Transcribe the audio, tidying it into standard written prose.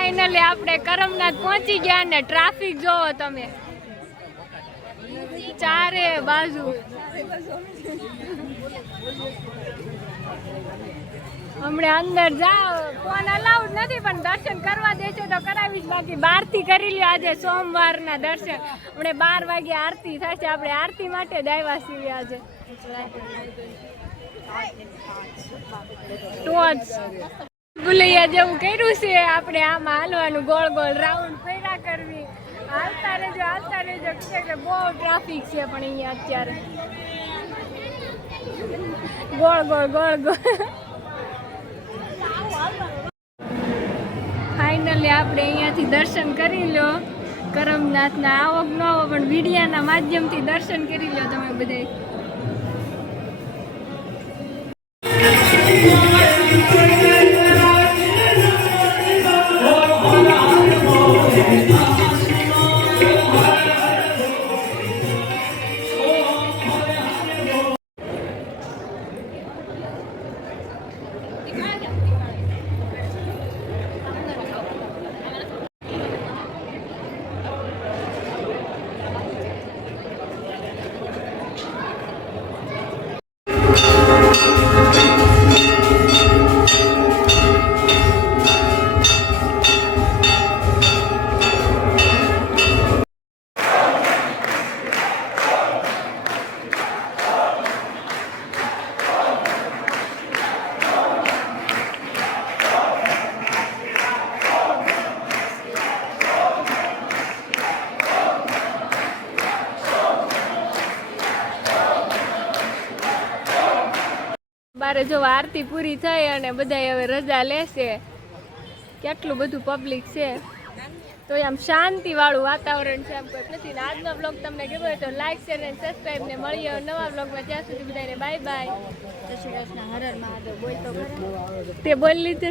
finally આપણે કરમનાથ પહોંચી ગયા ને ટ્રાફિક જોવો તમે ચારે બાજુ હમણાં અંદર જાઓ ફોન અલાઉડ નથી પણ દર્શન કરવા દેશો તો કરાવીશ બાકી 12 થી કરી લ્યો આજે સોમવારના દર્શન હમણાં 12 વાગે આરતી થશે આપણે આરતી માટે જ આવ્યા છીએ આજે ટોચ ભૂલૈયા જેવું કર્યું છે આપણે આમાં હાલવાનું ગોળ ગોળ રાઉન્ડ ફેરા કરવી હાલતા રહેજો કે બહુ ટ્રાફિક છે પણ અહીંયા અત્યારે ગોળ ગોળ ફાઇનલી આપણે અહીંયાથી દર્શન કરી લો કરમનાથના આવો ન આવો પણ વિડિયાના માધ્યમથી દર્શન કરી લો તમે બધા બારે જો આરતી પૂરી થઈ અને બધા હવે રજા લેશે કેટલું બધું પબ્લિક છે તો આમ શાંતિ વાળું વાતાવરણ છે આમ કોઈ નથી ને આજનો બ્લોગ તમને ગમ્યો હોય તો લાઈક શેર અને સબસ્ક્રાઇબ ને મળીએ નવા બ્લોગમાં ત્યાં સુધી બધાને બાય બાય જય શ્રી કૃષ્ણ હર હર મહાદેવ બોલ તો તે બોલ લીધે